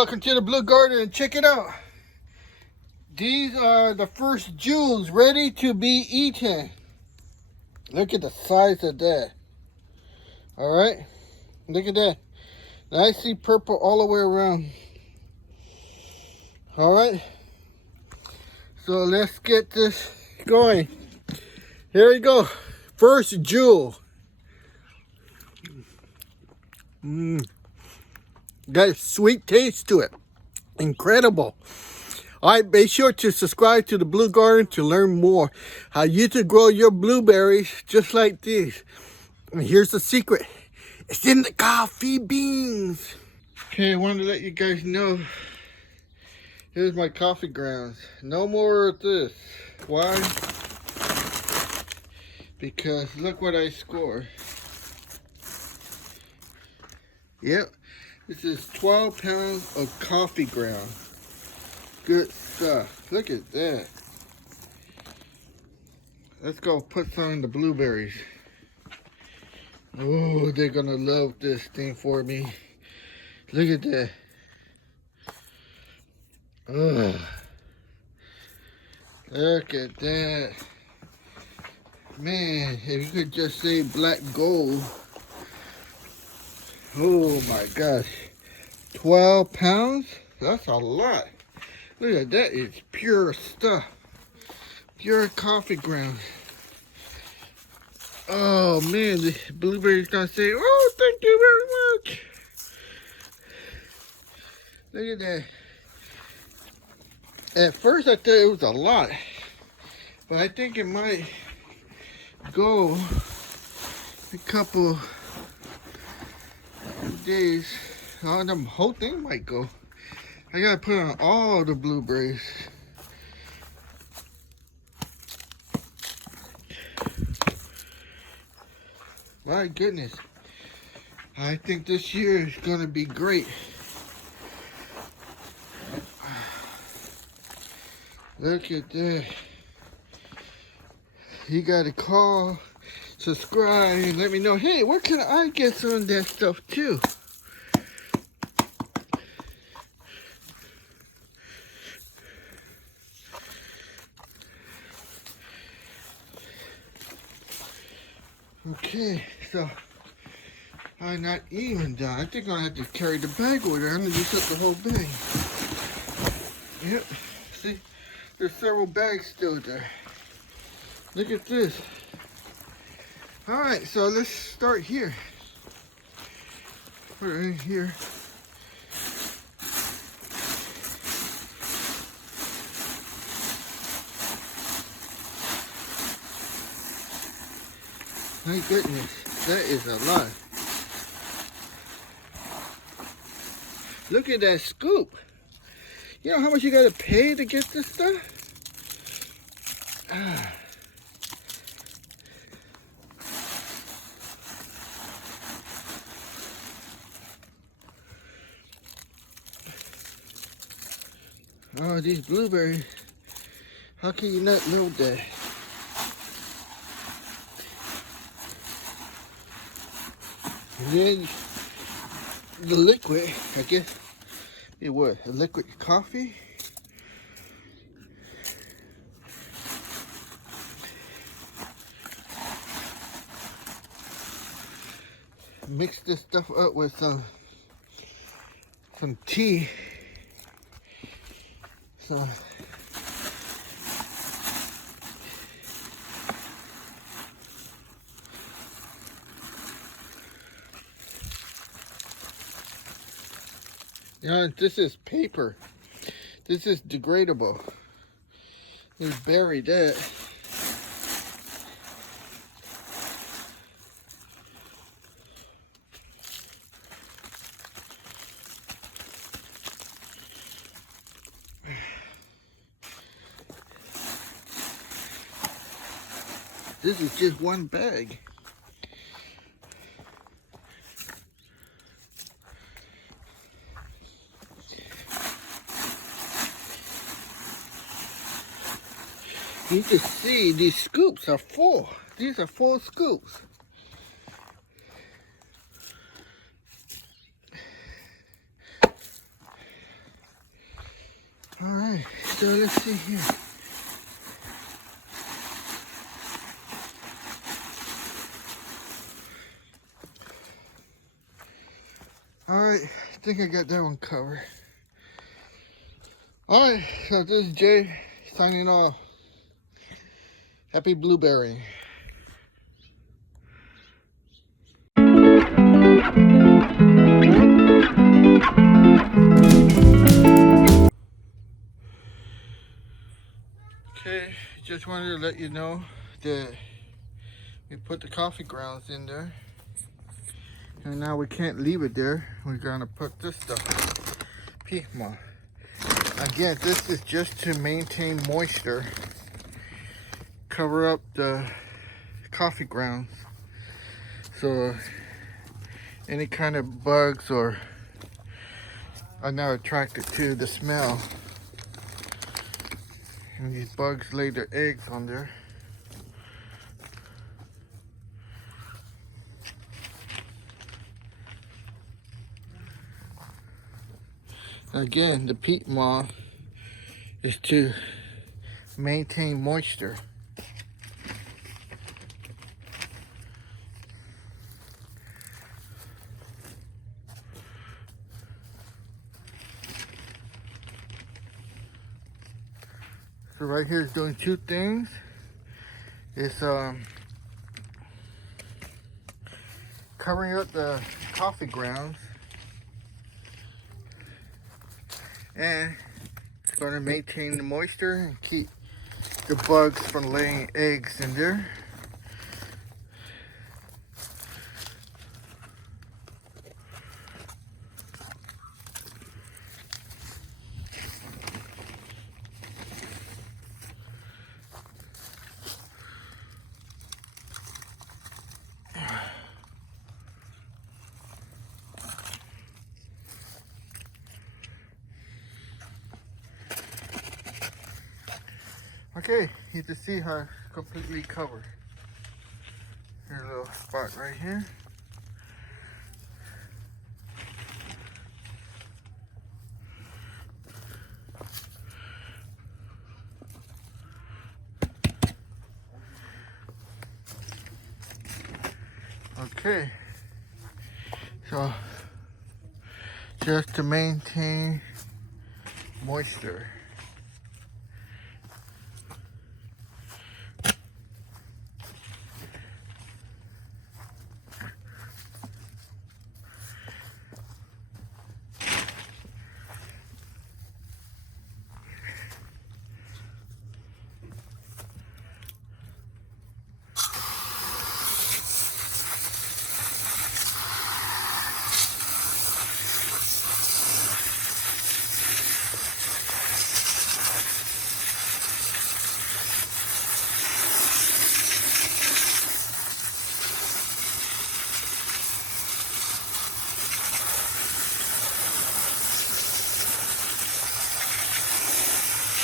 welcome to the Blue Garden, and check it out. These are the first jewels ready to be eaten. Look at the size of that. Alright, look at that. Now I see purple all the way around. Alright, so let's get this going. Here we go. First jewel. Got a sweet taste to it. Incredible. Alright, be sure to subscribe to the Blue Garden to learn more how you to grow your blueberries just like these. And here's the secret. It's in the coffee beans. Okay, I wanted to let you guys know. Here's my coffee grounds. No more of this. Why? Because look what I scored. Yep. This is 12 pounds of coffee ground. Good stuff. Look at that. Let's go put some in the blueberries. Oh, they're gonna love this thing for me. Look at that. Ugh. Look at that. Man, if you could just say black gold. Oh my gosh. 12 pounds? That's a lot. Look at that. It's pure stuff. Pure coffee grounds. Oh man, the blueberry's gonna say, oh, thank you very much. Look at that. At first I thought it was a lot, but I think it might go a couple days. Oh, the whole thing might go. I gotta put on all the blueberries. My goodness. I think this year is gonna be great. Look at that. You gotta call, subscribe, and let me know, hey, where can I get some of that stuff too? Okay, so I'm not even done. I think I'm gonna have to carry the bag over there. I'm gonna use up the whole bag. Yep, see, there's several bags still there. Look at this. Alright, so let's start here. Put it in here. My goodness, that is a lot. Look at that scoop. You know how much you gotta pay to get this stuff? Oh, these blueberries. How can you not know that? And then the liquid, I guess it was a liquid coffee. Mix this stuff up with some tea. So yeah, this is paper. This is degradable. Just bury that. This is just one bag. You can see these scoops are full. These are full scoops. Alright, so let's see here. Alright, I think I got that one covered. Alright, so this is Jay signing off. Happy blueberry. Okay, just wanted to let you know that we put the coffee grounds in there. And now we can't leave it there. We're gonna put this stuff, peat moss. Again, this is just to maintain moisture. Cover up the coffee grounds. So any kind of bugs are not attracted to the smell. And these bugs lay their eggs on there. Again, the peat moss is to maintain moisture. So right here is doing two things. It's covering up the coffee grounds, and it's going to maintain the moisture and keep the bugs from laying eggs in there. Okay, you can see how it's completely covered. Here's a little spot right here. Okay, so just to maintain moisture.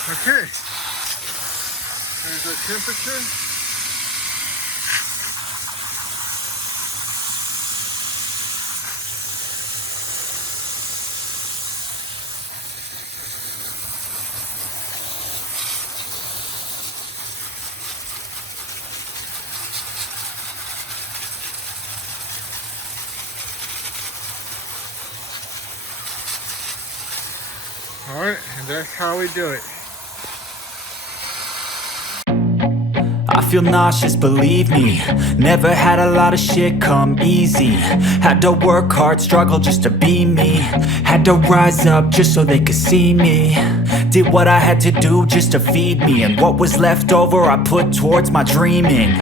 Okay, there's the temperature. All right, and that's how we do it. I feel nauseous, believe me. Never had a lot of shit come easy. Had to work hard, struggle just to be me. Had to rise up just so they could see me. Did what I had to do just to feed me, and what was left over I put towards my dreaming.